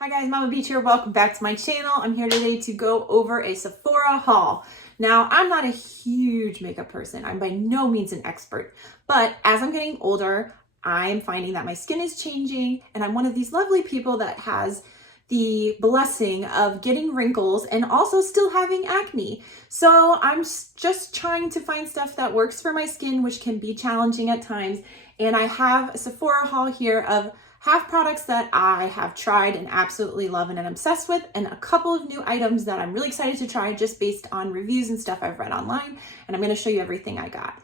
Hi guys, Mama Beach here. Welcome back to my channel. I'm here today to go over a Sephora haul. Now, I'm not a huge makeup person. I'm by no means an expert, but as I'm getting older, I'm finding that my skin is changing and I'm one of these lovely people that has the blessing of getting wrinkles and also still having acne. So I'm just trying to find stuff that works for my skin, which can be challenging at times. And I have a Sephora haul here of half products that I have tried and absolutely love and am obsessed with, and a couple of new items that I'm really excited to try just based on reviews and stuff I've read online, and I'm going to show you everything I got.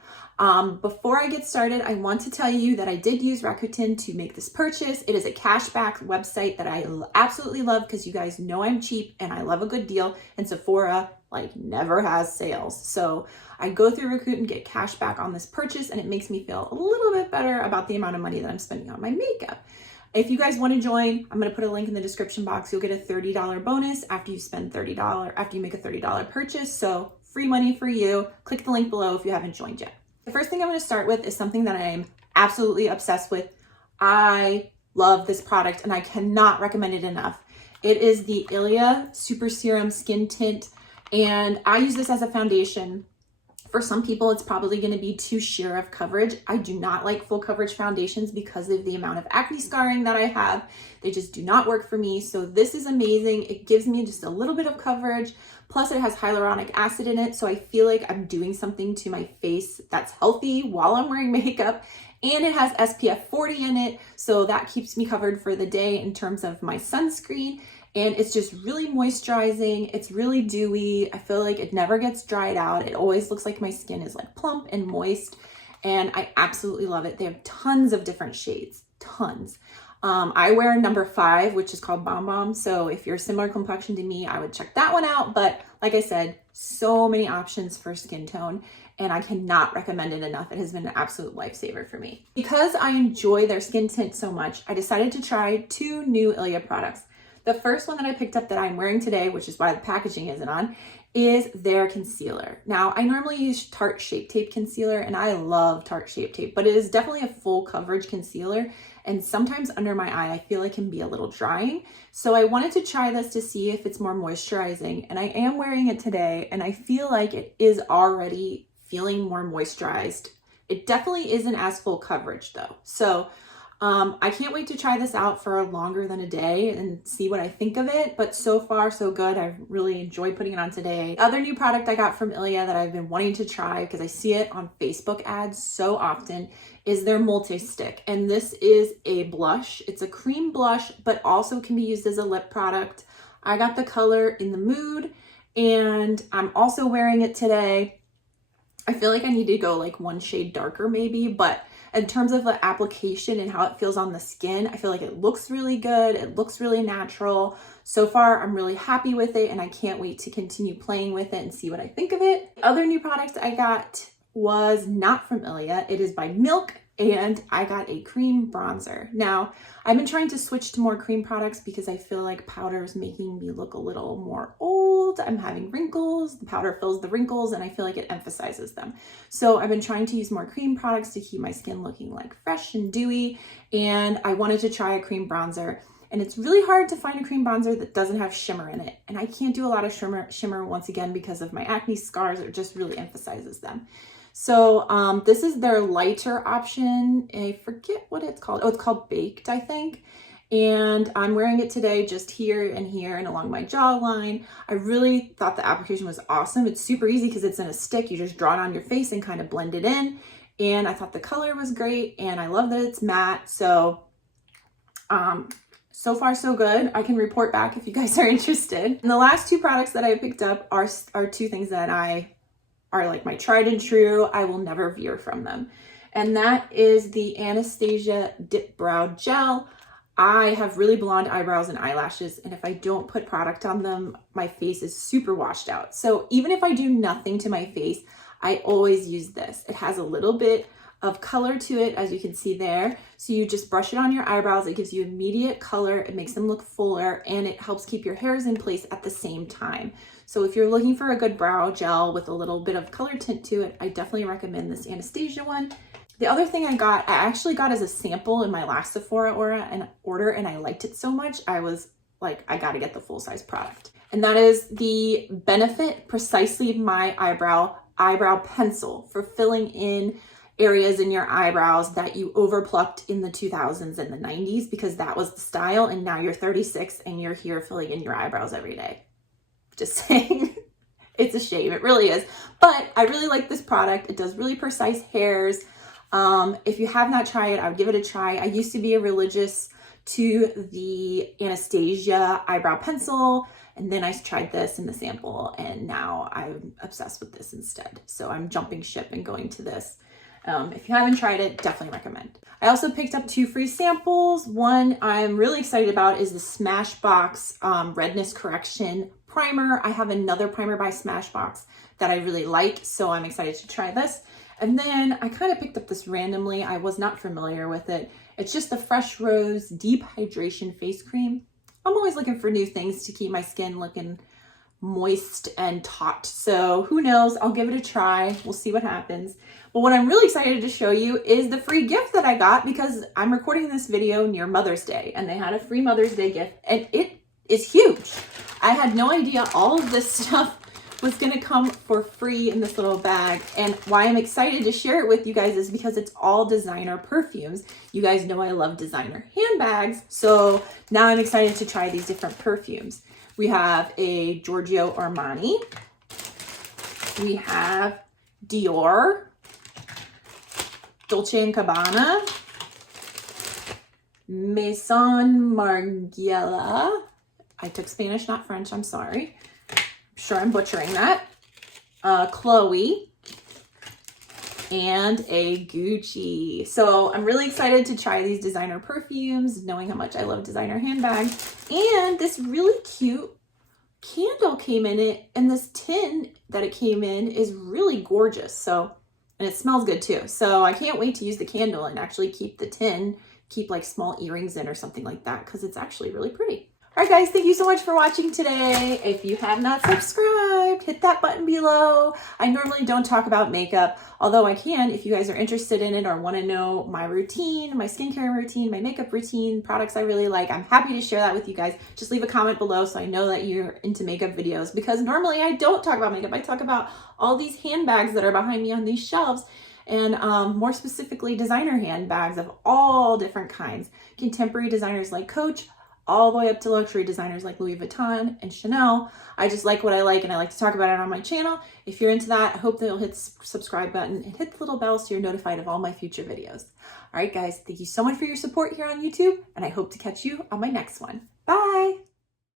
Before I get started, I want to tell you that I did use Rakuten to make this purchase. It is a cashback website that I absolutely love because you guys know I'm cheap and I love a good deal, and Sephora never has sales. So I go through Rakuten, get cash back on this purchase, and it makes me feel a little bit better about the amount of money that I'm spending on my makeup. If you guys want to join, I'm going to put a link in the description box. You'll get a $30 bonus after you spend after you make a $30 purchase. So free money for you. Click the link below if you haven't joined yet. The first thing I'm going to start with is something that I am absolutely obsessed with. I love this product and I cannot recommend it enough. It is the Ilia Super Serum Skin Tint, and I use this as a foundation. For some people, it's probably going to be too sheer of coverage. I do not like full coverage foundations because of the amount of acne scarring that I have. They just do not work for me. So this is amazing. It gives me just a little bit of coverage. Plus it has hyaluronic acid in it. So I feel like I'm doing something to my face that's healthy while I'm wearing makeup. And it has SPF 40 in it. So that keeps me covered for the day in terms of my sunscreen. And it's just really moisturizing. It's really dewy. I feel like it never gets dried out. It always looks like my skin is plump and moist. And I absolutely love it. They have tons of different shades, tons. I wear number 5, which is called Bomb Bomb. So if you're a similar complexion to me, I would check that one out. But like I said, so many options for skin tone, and I cannot recommend it enough. It has been an absolute lifesaver for me. Because I enjoy their skin tint so much, I decided to try 2 new Ilia products. The first one that I picked up that I'm wearing today, which is why the packaging isn't on, is their concealer. Now, I normally use Tarte Shape Tape concealer, and I love Tarte Shape Tape, but it is definitely a full coverage concealer, and sometimes under my eye, I feel it can be a little drying. So I wanted to try this to see if it's more moisturizing, and I am wearing it today, and I feel like it is already feeling more moisturized. It definitely isn't as full coverage though. So I can't wait to try this out for longer than a day and see what I think of it, but so far so good. I've really enjoyed putting it on today. Other new product I got from Ilia that I've been wanting to try because I see it on Facebook ads so often is their multi-stick, and this is a blush. It's a cream blush, but also can be used as a lip product. I got the color in the Mood, and I'm also wearing it today. I feel like I need to go one shade darker maybe, but in terms of the application and how it feels on the skin, I feel like it looks really good. It looks really natural. So far, I'm really happy with it, and I can't wait to continue playing with it and see what I think of it. The other new product I got was not from Ilia. It is by Milk, and I got a cream bronzer. Now, I've been trying to switch to more cream products because I feel like powder is making me look a little more old. I'm having wrinkles. The powder fills the wrinkles, and I feel like it emphasizes them. So I've been trying to use more cream products to keep my skin looking fresh and dewy, and I wanted to try a cream bronzer. And it's really hard to find a cream bronzer that doesn't have shimmer in it. And I can't do a lot of shimmer once again because of my acne scars. It just really emphasizes them. So this is their lighter option. I forget what it's called. Oh, it's called Baked, I think. And I'm wearing it today just here and along my jawline. I really thought the application was awesome. It's super easy because it's in a stick. You just draw it on your face and kind of blend it in. And I thought the color was great, and I love that it's matte. So, so far so good. I can report back if you guys are interested. And the last 2 products that I picked up are 2 things that are my tried and true. I will never veer from them. And that is the Anastasia Brow Gel. I have really blonde eyebrows and eyelashes, and if I don't put product on them, my face is super washed out. So even if I do nothing to my face, I always use this. It has a little bit of color to it, as you can see there. So you just brush it on your eyebrows. It gives you immediate color. It makes them look fuller, and it helps keep your hairs in place at the same time. So if you're looking for a good brow gel with a little bit of color tint to it, I definitely recommend this Anastasia one. The other thing I actually got as a sample in my last Sephora order, and I liked it so much, I was like, I gotta get the full size product. And that is the Benefit Precisely My Eyebrow Pencil for filling in areas in your eyebrows that you overplucked in the 2000s and the 90s, because that was the style, and now you're 36 and you're here filling in your eyebrows every day. Just saying. It's a shame, it really is. But I really like this product. It does really precise hairs. If you have not tried it, I would give it a try. I used to be a religious to the Anastasia eyebrow pencil, and then I tried this in the sample, and now I'm obsessed with this instead. So I'm jumping ship and going to this. If you haven't tried it, definitely recommend. I also picked up 2 free samples. One I'm really excited about is the Smashbox Redness Correction Primer. I have another primer by Smashbox that I really like, so I'm excited to try this. And then I kind of picked up this randomly. I was not familiar with it. It's just the Fresh Rose Deep Hydration Face Cream. I'm always looking for new things to keep my skin looking moist and taut. So who knows? I'll give it a try. We'll see what happens. But what I'm really excited to show you is the free gift that I got, because I'm recording this video near Mother's Day, and they had a free Mother's Day gift, and it is huge. I had no idea all of this stuff was gonna come for free in this little bag. And why I'm excited to share it with you guys is because it's all designer perfumes. You guys know I love designer handbags, so now I'm excited to try these different perfumes. We have a Giorgio Armani. We have Dior, Dolce & Gabbana, Maison Margiela. I took Spanish, not French, I'm sorry. I'm sure I'm butchering that. Chloe, and a Gucci. So I'm really excited to try these designer perfumes, knowing how much I love designer handbags. And this really cute candle came in it, and this tin that it came in is really gorgeous. So, and it smells good too. So I can't wait to use the candle and actually keep the tin, keep like small earrings in or something like that, because it's actually really pretty. All right, guys, thank you so much for watching today. If you have not subscribed, hit that button below. I normally don't talk about makeup, although I can if you guys are interested in it or want to know my routine, my skincare routine, my makeup routine, products I really like. I'm happy to share that with you guys. Just leave a comment below so I know that you're into makeup videos, because normally I don't talk about makeup. I talk about all these handbags that are behind me on these shelves, and more specifically designer handbags of all different kinds. Contemporary designers like Coach, all the way up to luxury designers like Louis Vuitton and Chanel. I just like what I like, and I like to talk about it on my channel. If you're into that, I hope that you'll hit the subscribe button and hit the little bell so you're notified of all my future videos. All right, guys, thank you so much for your support here on YouTube, and I hope to catch you on my next one. Bye.